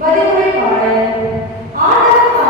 வழிமுறை பாடல் ஆண்டவர்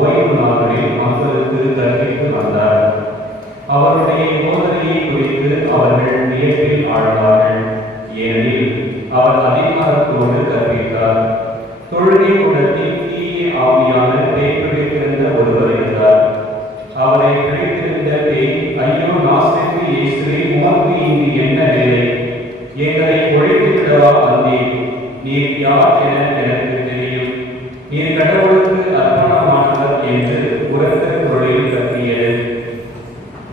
ஓய்வு நாட்களில் மக்களுக்கு கற்பித்து வந்தார். அவருடைய போதனையை குறித்து அவர்கள் வியப்பில் ஆழ்ந்தார்கள். ஏனெனில் அவர் அதிகாரத்தோடு கற்பித்தார். தொழுகை கூடத்தில் தீய ஆவியான பேய் பிடித்திருந்த ஒருவர் இருந்தார். அவரை பிடித்திருந்த பேய், ஐயோ நாசரேத்து இயேசுவே, உமக்கு இங்கு என்ன வேலை? எங்களை ஒழித்துவிடவா வந்தீர்? நீர் யார் என எனக்கு தெரியும். நீர் கடவுளுக்கு அர்ப்பணமானவர் என்று உரத்த குரலில் கத்தியது.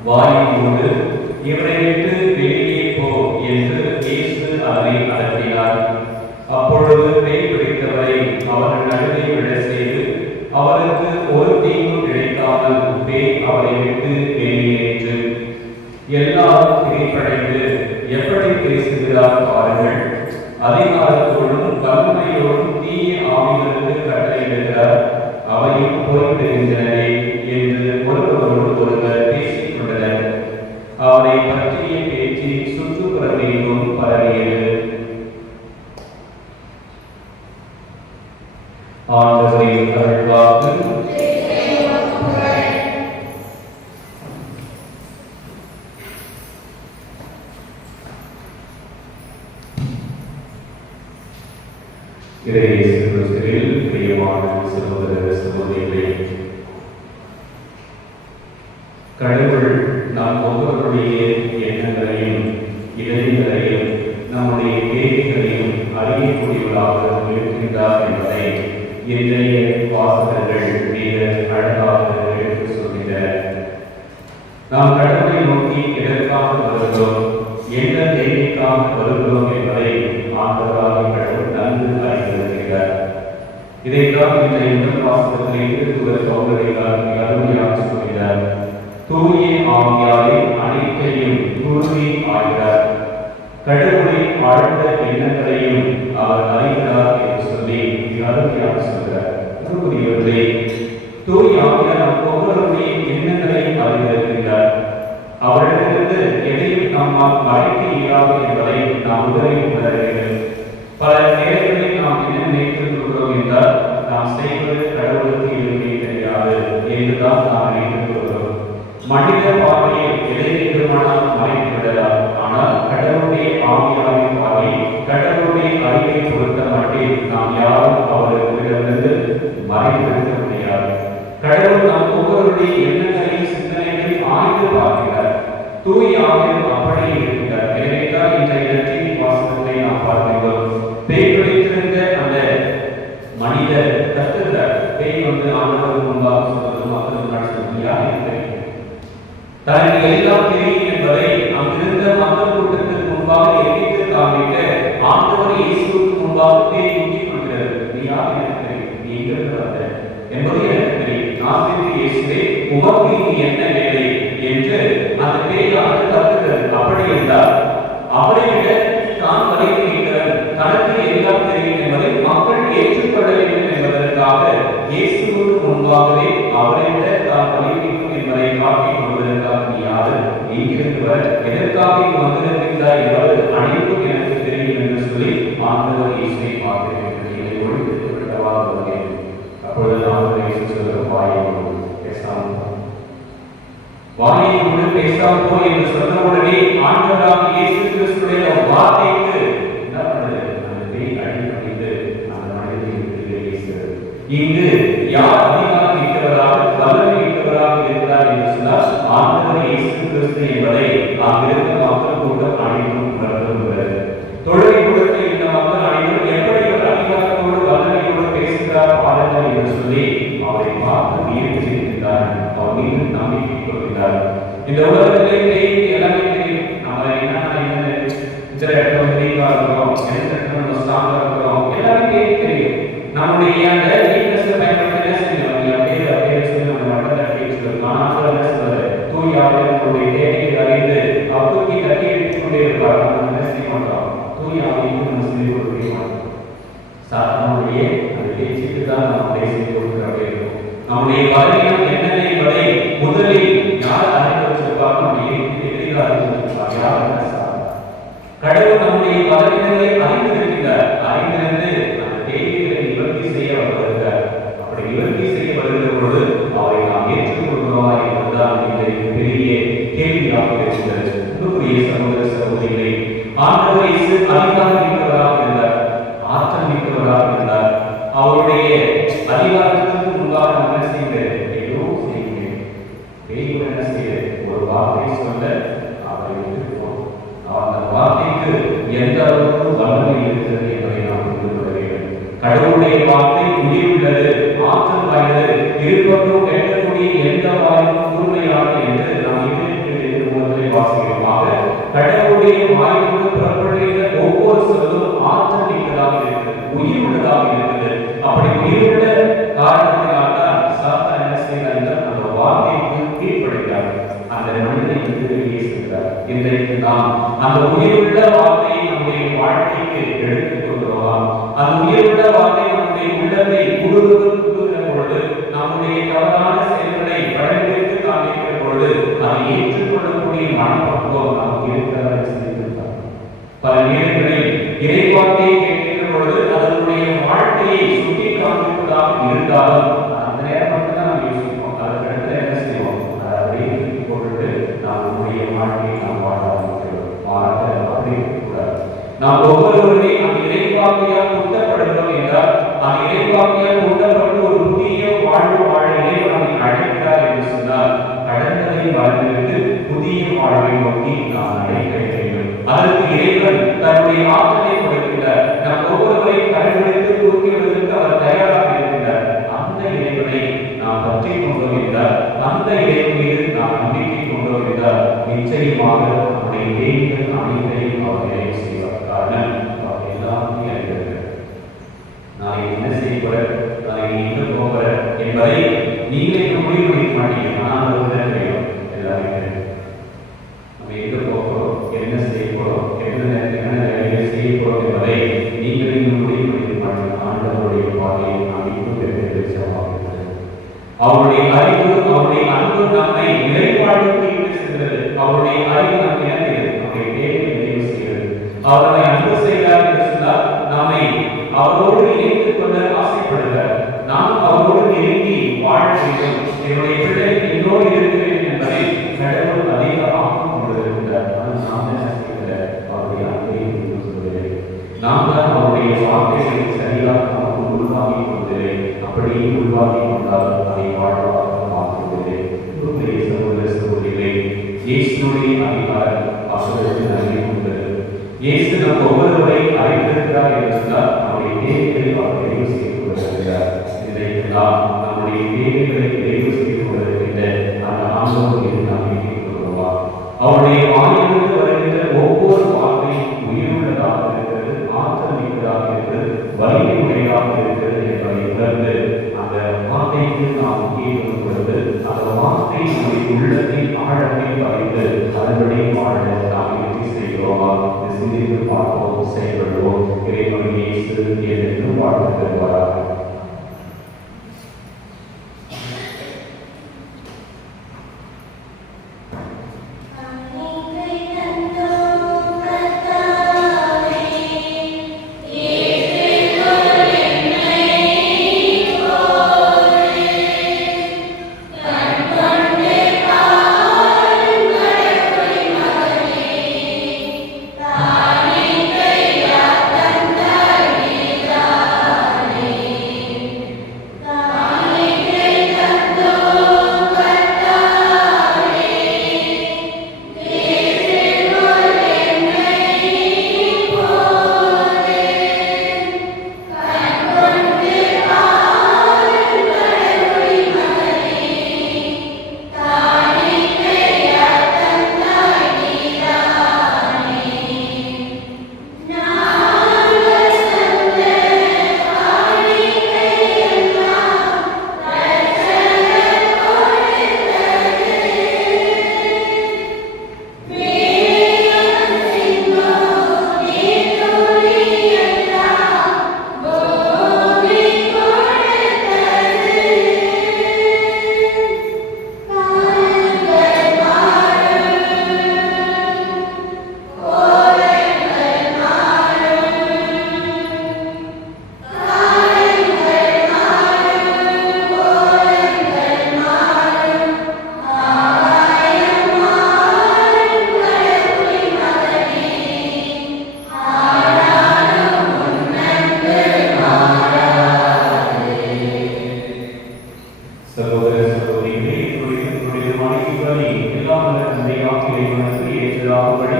வாயை மூடு, இவரை விட்டு வெளியே போ என்று இயேசு அவரை அதட்டினார். அப்பொழுது பேய் பிடித்தவரை அவர் நடுவே விழ செய்து அவருக்கு ஒரு தீங்கும் கிடைக்காமல் பேய் அவரை விட்டு வெளியேற்று. எல்லாரும் திகைப்படைந்து, எப்படி பேசுகிறார் பாருங்கள், அதிகாரத்தோடும் வல்லமையோடும் தீய ஆவிகளுக்கு கட்டளையிடுகிறார், அவையும் போய்விடுகின்றனவே என்று ஒருவரோடு ஒருவர் பேசிக் கொண்டனர். அவரை பற்றிய பேச்சு சுற்றுப்புறமெங்கும் பரவியது. ஆண்டவரின் அருள்வாக்கு. இறையேசு கிறிஸ்துவில் பிரியமான சகோதர சகோதரிகளே, கடவுள் நம் ஒவ்வொருடைய எண்ணங்களையும் இதயங்களையும் நம்முடைய கேள்விகளையும் அறியக்கூடியவர்களாக இருக்கின்றார் என்பதை இன்றைய வாசகர்கள் மிக அழகாக எடுத்து சொல்கின்றனர். நாம் கடவுளை நோக்கி எதற்காக வருகிறோம், எந்த தேவைக்காக வருகிறோம் என்பதை ஆண்டவராகிய கடவுள் நன்கு அறிந்திருக்கிறார். இதைத்தான் இன்றைய முதல் வாசகத்திலே திருத்தூதர் பவுல் அருமையாக சொல்கிறார். தூய ஆவியாலே அனைத்தையும் தூய்மை ஆகிறார். கடவுளின் ஆழ்ந்த எண்ணங்களையும் அவர் அறிகிறார் என்று சொல்லி அருமையாக சொல்கிறார். அன்புக்குரியவர்களே, தூய ஆவியார் நம் ஒவ்வொருவருடைய எண்ணங்களையும் அறிந்திருக்கிறார். அவரிடமிருந்து எதையும் நம்மால் மறைக்க இயலாது என்பதை நாம் முதலில் உணர வேண்டும். பல நேரங்களில் நாம் என்ன நினைத்துக் கொள்கிறோம் என்றால், நாம் செய்வது கடவுளுக்கு எதுவுமே தெரியாது என்றுதான் நாம் நினைத்துக் கொள்கிறோம். மனித பார்வையில் எதை வேண்டுமானால் மறைத்து விடலாம். ஆனால் கடவுளுடைய ஆவியாரின் பார்வை, கடவுளுடைய அறிவை பொறுத்த மட்டில் நாம் யாரும் அவர்களிடமிருந்து மறைத்திருக்க முடியாது. கடவுள் நம் ஒவ்வொருடைய எண்ணங்களையும் சிந்தனைகளையும் ஆய்ந்து பார்க்கிறார். தூய ஆவியும் அப்படியே இருக்கிறார். எனவேதான் இன்றைய நற்செய்தி வாசகத்தை நாம் பார்க்கிறோம். பேய் பிடித்திருந்த அந்த மனிதர் கத்துகிறார். பேய் ஆண்டவருக்கு முன்பாக சொல்வது, மக்களுக்கு முன்னாடி யாருக்கு தெரியும், தனக்கு எல்லாம் தெரியும் என்பதை அங்கிருந்த மக்கள் கூட்டத்திற்கு முன்பாக எரித்து காண்பிக்க ஆண்டவர் இயேசுவுக்கு முன்பாக பேய் முக்கிக் கொள்கிறது. நீ யார் எனக்கு தெரியும், நீ எங்கிருந்து வந்த என்பது எனக்கு தெரியும், நாசரேத்து இயேசுவே, உமக்கு இங்கு என்ன வேலை என்று அந்த பேயானது கத்துகிறது. அப்படி என்றால் அவரை விட தான் வலிமைக்கிறவன், தனக்கு எல்லாம் தெரியும் என்பதை மக்கள் ஏற்றுக்கொள்ள வேண்டும் என்பதற்காக இயேசுவுக்கு முன்பாகவே அவரை விட தான் வலிமைக்கும் என்பதை காட்டிக் கொள்வதற்காக, நீ யாரு, எங்கிருந்து வர, எதற்காக இங்கு வந்திருக்கின்றாய் என்பது அனைத்தும் எனக்கு தெரியும் என்று சொல்லி ஆண்டவர் இயேசுவை பார்த்திருக்கிறது. இதை ஒழித்து விட்டவா வருகிறேன். அப்பொழுது ஆண்டவர் இயேசு சொல்லும், வாயை பேசாமல் வாயை கொண்டு பேசாமல் போ என்று சொன்னவுடனே ஆண்டவராக இயேசு கிறிஸ்துவின் வார்த்தைக்கு என்ன பண்ணுது, அந்த பேய் அடிபட்டு அந்த மனிதனை விட்டு பேசுகிறது. இங்கு யார் அதிகாரம் மிக்கவராக வல்லமை மிக்கவராக இருக்கிறார் என்று சொன்னால் ஆண்டவர் இயேசு கிறிஸ்து என்பதை அங்கிருந்த மக்கள் கூட்டம் அனைவரும் உணர்ந்துள்ளது. தொழுகை கூடத்தில் இந்த மக்கள் அனைவரும் எப்படி ஒரு அதிகாரத்தோடு வல்லமையோடு பேசுகிறார் பாருங்கள் என்று சொல்லி அவரை பார்த்து வியப்பு செய்திருக்கிறார். அவர் மீது நம்பிக்கை கொள்கிறார். இந்த உலகத்திலே பேய்க்கு எல்லாமே தெரியும். நம்ம என்ன இந்த இடத்துல தெளிவா இருக்கிறோம், எந்த இடத்துல நம்ம ஸ்ட்ராங்கா இருக்கிறோம், எல்லாமே பேய்க்கு தெரியும். நம்முடைய அந்த வீக்னஸ் பயன்படுத்தி என்ன செய்யணும், பேர் சொல்லி நம்ம மட்டத்தை பேசுகிறோம். ஆனால் என்ன சொல்றது, தூய் ஆவியாருடைய தேவையை அறிந்து அவர் தூக்கி தட்டி எடுத்துக் கொண்டே இருப்பார். நம்ம என்ன செய்ய மாட்டோம், தூய் ஆவிக்கு நம்ம சொல்லி கொடுக்க மாட்டோம். சாத்தானுடைய அந்த பேச்சுக்கு தான் நம்ம பேசி கொடுக்கிறோம். நம்முடைய பலவீனம் என்னென்ன என்பதை முதலில் யார் அறிந்து வச்சிருப்பார், நம்முடைய எதிராக அறிந்து வச்சிருப்பார், யார் கடவுள் நம்முடைய பலவீனங்களை அறிந்திருக்கிறார். அறிந்திருந்து அந்த தேவைகளை நிவர்த்தி செய்ய வருகிறார். அப்படி நிவர்த்தி செய்ய வருகிற பொழுது கடவுளுடைய வார்த்தை உயிருள்ளது, ஆற்றல் வாய்ந்தது, இருப்பதும் கேட்கக்கூடிய எந்த வாய்ப்பும் கூர்மையானது என்று நாம் இதிலே வாசிக்கிறோமாக. கடவுளுடைய வாய்ப்பு புறப்படுகிற ஒவ்வொரு சொல்லும் ஆற்றல் மிக்கதாக இருக்கிறது, உயிர் உள்ளதாக இருக்கிறது. அப்படி உயிருள்ள காரணத்தினால் தான் சாத்தான் என்ன செய்கிறார்? அந்த வார்த்தைக்கு கீழ்ப்படுகிறார், அந்த மனிதனை வெளியே செல்கிறார். இன்றைக்கு நாம் அந்த உயிருள்ள வார்த்தையை நம்முடைய வாழ்க்கைக்கு எடுத்துக் கொள்கிறோம். அந்த உயிருள்ள வார்த்தை நம்முடைய உள்ளத்தை ஊடுருவுகிற பொழுது, நம்முடைய தவறான செயல்களை படம்பிடித்து காண்பிக்கிற பொழுது, அதை ஏற்றுக்கொள்ளக்கூடிய மனப்பக்குவம் நமக்கு இருக்கிறதா சிந்தித்திருக்கிறார். பல நேரங்களில் இறைவார்த்தையை கேட்கிற பொழுது அதனுடைய வாழ்க்கையை சுட்டி காண்பிப்பதாக இருந்தாலும் அந்த நேரம் மட்டும்தான் நாம் யோசிப்போம். அதற்கு என்ன செய்வோம்? அதை பொருட்டு நாம் நம்முடைய வாழ்க்கையை நாம் வாழ ஆரம்பிக்கிறோம். மாறாக அப்படி இருக்கக்கூடாது. நாம் ஒவ்வொருவருமே அந்த இறைவார்த்தையால் தூண்டப்படுகிறோம் என்றால், அந்த இறைவார்த்தையால் தூண்டப்பட்டு ஒரு புதிய வாழ்வு வாழ இறைவன் நம்மை அழைக்கிறார் என்று சொன்னால், கடந்ததை வாழ்ந்துவிட்டு புதிய வாழ்வை நோக்கி நாம் அழைக்க வேண்டும். அதற்கு இறைவன் தன்னுடைய ஆற்றலை கொடுக்கிறார். நம் ஒவ்வொருவரையும் கண்டுபிடித்து தூக்கிவிடுவதற்கு அவர் தயாராக இருக்கிறார். அந்த இறைவனை நாம் பற்றி கொண்டோம் என்றால், அந்த இறைவன் மீது நாம் நம்பிக்கை கொண்டோம் என்றால், நிச்சயமாக நம்முடைய தேவைகள் அனைத்தையும் அவர் நிறைவு செய்வார். காரணம், அவர் எல்லாமே அறிகிறார். நான் என்ன செய்ய, நான் எங்க போகிற என்பதை நீங்களே முடிவு பண்ணிக்க மாட்டீங்க. நான் ஒரு நேரம் எல்லாமே நம்ம எங்க போகிறோம், என்ன செய்ய போறோம், எந்த நேரத்தில் செய்ய போறோம் என்பதை நீங்களே முடிவு பண்ணிக்க மாட்டீங்க. ஆண்டவருடைய பாதையை நாம் இன்னும் அவருடைய அறிவு, அவருடைய அன்பு நம்மை நிறைவாழ்வுக்கு இட்டு செல்கிறது. அவருடைய அறிவு நமக்கு இணைந்தது, நம்முடைய தேவையை நிறைவு செய்கிறது. அவர் நம்மை அன்பு செய்கிறார் என்று சொன்னால், நம்மை அவரோடு இணைத்துக் கொள்ள ஆசைப்படுகிறார். நாம் அவரோடு நெருங்கி வாழ வேண்டும். என்னுடைய பிள்ளை என்னோடு இருக்கிறேன் என்பதை கடவுள் அதிக ஆக்கம் கொண்டிருக்கிறார். நாம் என்ன செய்கிறார்? அவருடைய அன்பை சொல்கிறேன். நாம் தான் அவருடைய வார்த்தைகளை சரியாக நமக்கு உருவாக்கி கொள்கிறேன். அப்படியே உருவாக்கி கொண்டால் அதை வாழ்வாக மாற்றுகிறேன். சகோதர சகோதரிகளே, இயேசுடைய அதிகாரம் அவர்களுக்கு நன்றி கொண்டது. இயேசு நம் ஒவ்வொருவரையும் அழைத்திருக்கிறார் என்று சொன்னால், நம்முடைய தேவைகளை அவர் நிறைவு செய்து கொண்டிருக்கிறார். இன்றைக்கு நாம் நம்முடைய தேவைகளை நிறைவு செய்து கொண்டிருக்கின்ற அந்த ஆண்டவரை நாம் நம்பிக்கை கொள்கிறோமா? அவருடைய வாயிலிருந்து வருகின்ற ஒவ்வொரு வார்த்தையும் உயிருள்ளதாக இருக்கிறது, ஆற்றல் மிக்கதாக இருக்கிறது, வலிமை உடையதாக இருக்கிறது என்பதை உணர்ந்து அந்த வார்த்தைக்கு நாம் முக்கியத்துவம் கொடுத்து, அந்த வார்த்தை நம்முடைய உள்ளத்தின் ஆழத்தில் பதிந்து அதன்படி வாழ நாம் முயற்சி செய்கிறோமா? சிந்தித்து பார்ப்போம், செயல்படுவோம். இறைவன் இயேசு என்றும் வாழ்த்து தருவாராக.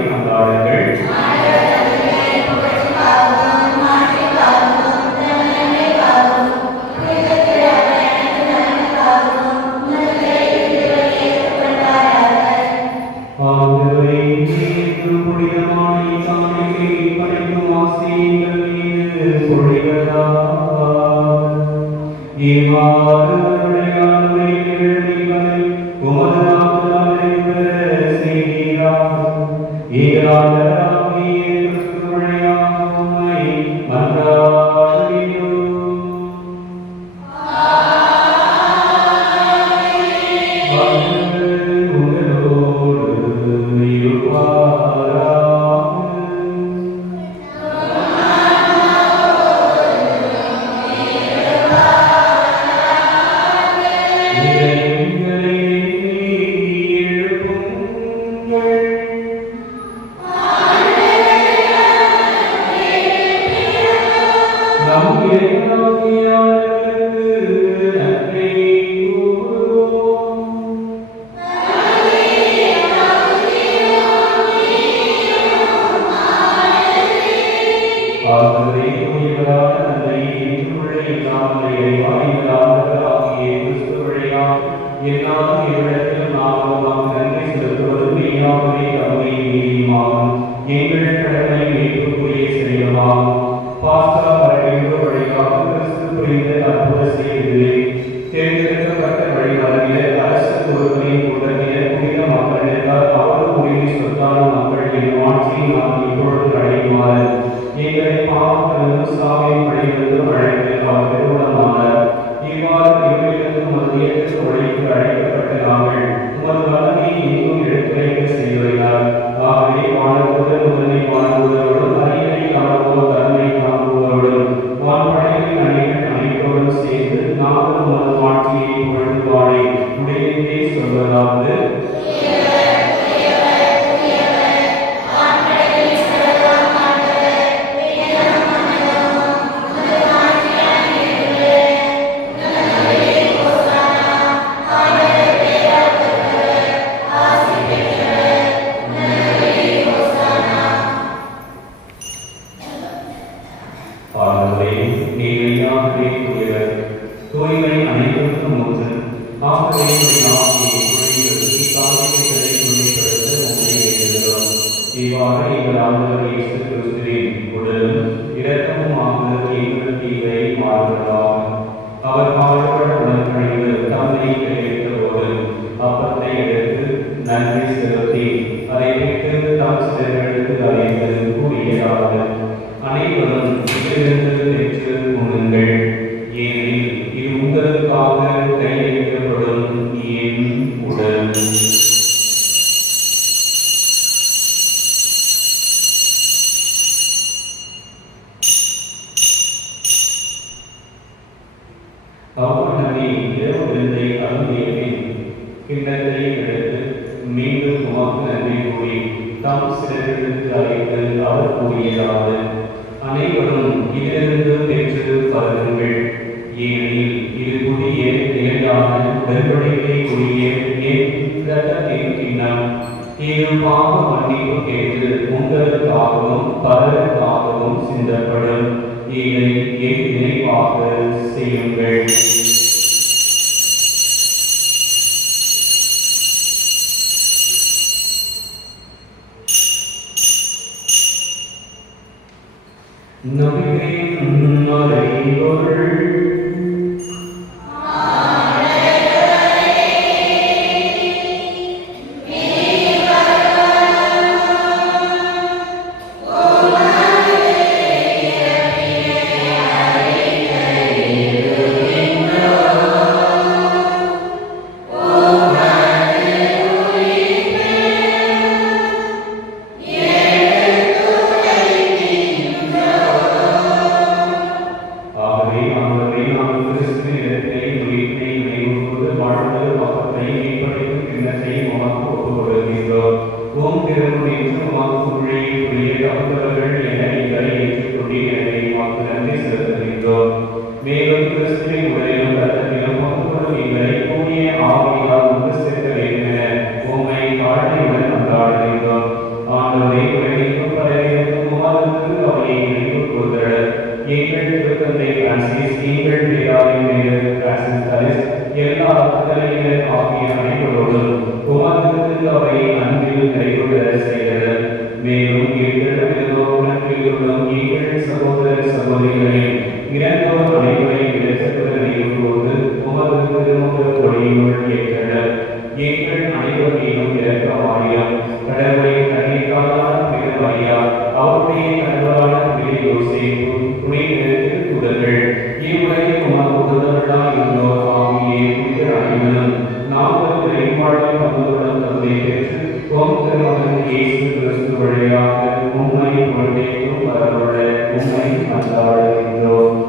கொண்டாடுங்கள். எல்லாரும் இவ்விடத்திலும் நாமும் நமக்கு நன்றி செலுத்துவது மெய்யாகவே தகுதி நீதியுமாகும். எங்கள் கடமை மீட்புக்குரிய செயலுமாகும். பாஸ்கா பரவின்ற வழியாக கிறிஸ்து புரிந்த அற்புத செய்திகளே, தேர்ந்தெடுக்கப்பட்ட வழிகாட்டினர், அரசு ஒருவரின் கூட்டத்தினர், புனித மக்களினர், அவரது உரிமை சொத்தான மக்களின் ஆட்சியை நாம் இப்பொழுது அடையுமாறு எங்களை பாவத்திலிருந்து சாவின் வழியிலிருந்து அழைத்து அவர் திருமணமானார். இவ்வாறு இவரிலிருந்து மத்தியத்திற்கு உழைத்து அழைக்கப்பட்ட நாங்கள் உமது வல்லமையை இன்னும் எடுத்துரைக்க செய்துள்ளார். ஆகவே வானத்துடன் முதலை வாழ்வதோடும் அரியணை காணுவோர் தன்மை காணுவோரோடும் வான்படைகளின் அணிகள் அனைத்தோடும் சேர்ந்து நாங்கள் உமது ஆட்சியை பொழுது வாழை உடையதே சொல்வதாவது. அவர் பாடுபட தம்மை கையெழுத்தபோது அப்பத்தை எடுத்து நன்றி செலுத்தி அதை பெற்று தம் சிலர்களுக்கு அறிந்து கூறியதாவது, அனைவரும் இதிலிருந்து பெற்று உண்ணுங்கள், ஏனெனில் இது உங்களுக்காக கையெழுத்தப்படும் என் உடல். அவ்வளவே இரவு விருந்தை அருந்திய பின் கிண்ணத்தை எடுத்து மீண்டும் உமக்கு நன்றி கூறி தம் சிலர்களுக்கு அழைத்து அவர் கூறியதாவது, அனைவரும் இதிலிருந்து பெற்று பருகுங்கள், ஏனெனில் இது புதிய நிலையான உடன்படிக்கைக்குரிய என் இரத்தத்தின் கிண்ணம். இது பாவ மன்னிப்பு கேட்டு உங்களுக்காகவும் பலருக்காகவும் சிந்தப்படும். இதை என் நினைவாக செய்யுங்கள். நபிகளின் மறைபொருள். மேலும் கிறிஸ்துவின் உடலிலும் இரத்தத்திலும் பங்குபடும் எங்களை கூடிய ஆவியால் ஒன்று சேர்க்க வேண்டும் என உம்மை தாழ்மையுடன் கொண்டாடுகின்றோம். ஆண்டவரே, உலகிற்கும் பலருக்கும் உமது அவையை நினைவு கூர்ந்தருள. எங்கள் திருத்தந்தை பிரான்சிஸ், எங்கள் பேராயர் மேயர் பிரான்சிஸ் தாரிஸ், எல்லா அக்கறையினர் ஆகிய அனைவரோடும் உமது அவையை அன்பில் நிறைவுற செய்தனர். மேலும் எங்கள் சகோதர சகோதரிகளையும் இறந்தோர் அனைவரையும் நினைவுகூர்ந்து உமது திருமுக கொடியுள் ஏற்றனர். எங்கள் அனைவரையும் இரக்கமாரியம், கடவுளை தன்னைக்கான பெருமையா, அவருடைய கணவரான யோசேப்பு, புனித திருத்துதர்கள், இவ்வுலகில் உமது உதவர்களாய் இருந்தோர் ஆகிய புனித அனைவரும் நாங்கள் இறைவாழ்வை பங்குடன் தந்தை பெற்று உம் திருமகன் இயேசு கிறிஸ்து வழியாக உம்மை கொண்டேக்கும் வரவுள்ள உம்மை மன்றாடுகின்றோம்.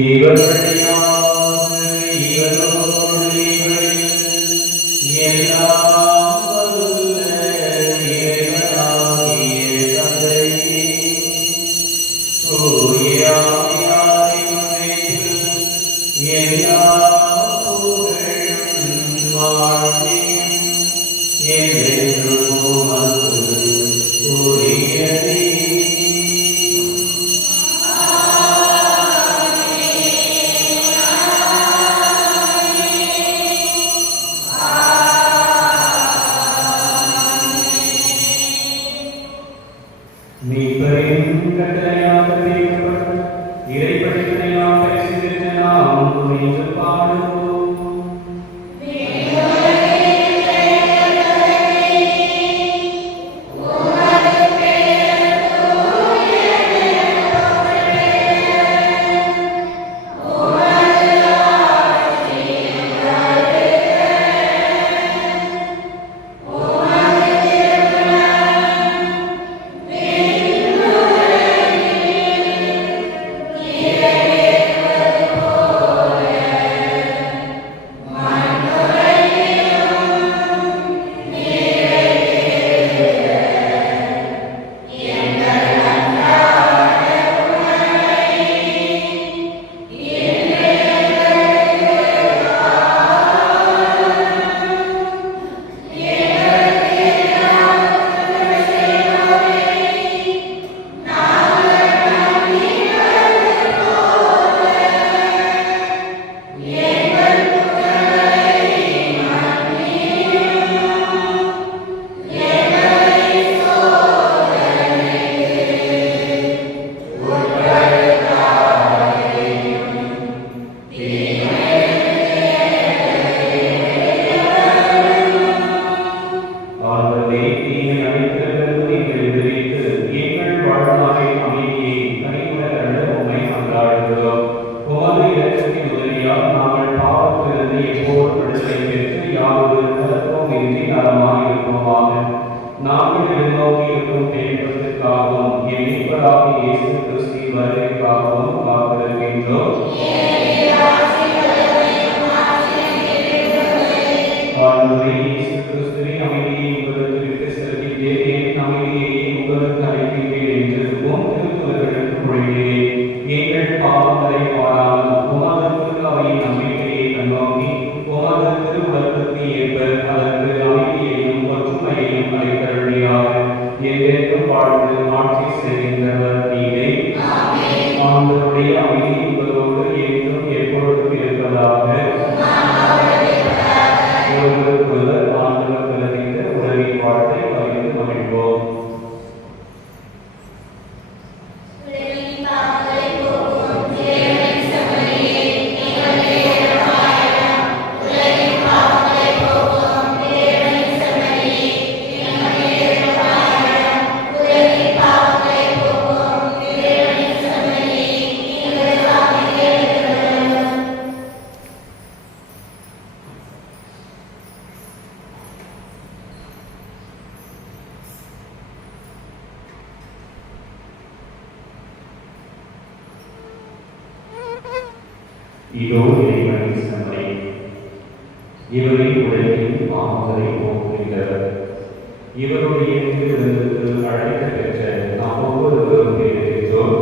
இவர் வழியாக இவரோடு இவரில் எல்லாம் வல்ல இறைவனாகிய தந்தையே, தூய ஆவியாரின் ஒன்றிப்பு எல்லா புகழும் வாழ்க்கையும் என்றென்றும் உமக்கு உரியதே. நலமாய் இருப்போமாக. நாங்கள் எதிர்நோக்கி இருக்கும் பேரின்பத்திற்காகவும் என் மீட்பராகிய இயேசு கிறிஸ்துவின் வருகைக்காகவும் காத்திருக்கின்றோம். ஆண்டவரே இயேசு கிறிஸ்துவின் அமைதியை உங்களுக்கு விட்டு செல்கின்றேன், என் அமைதியை உங்களுக்கு அளிக்கின்றேன் என்றிருக்கும் திருத்தூதர்களுக்கு மொழிகிறேன். எங்கள் பாவங்களை பாராமல் உமது திருஅவையின் நம்பிக்கையை கண்ணோக்கி உமது திருவுலகத்துக்கு ஏற்ப அதற்கு அமைதியையும் ஒற்றுமையையும் அளித்தருளியாக. என்றென்றும் வாழ்ந்து ஆட்சி செய்கின்றவர் நீரே. ஆண்டவருடைய அமைதி உங்களோடு என்றும் எப்பொழுதும் இருப்பதாக. ஒருவருக்கொருவர் ஆண்டவர் பிறந்த உறவின் வாழ்த்தை பகிர்ந்து மகிழ்வோம். இதோ இறைவனின் செம்மறி, இவரின் உலகின் பாவங்களை போக்குகின்றவர். இவருடைய திருவிருந்துக்கு அழைக்க பெற்ற நாம் ஒவ்வொருவரும் இருக்கிறோம்.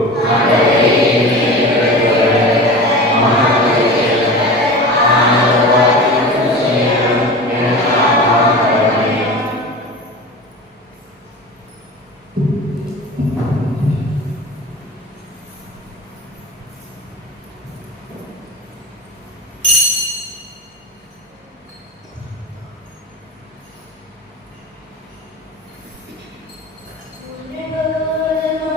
Thank you.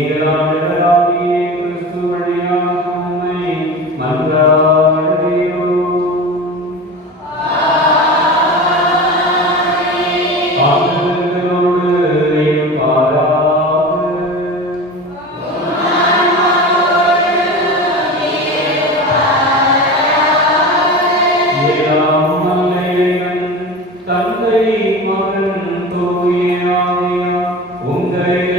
எங்கள் ஆண்டவரோடு இருப்பாராக. எல்லாம் வல்ல இறைவன், தந்தை, மகன், தூய ஆவியார் உங்களை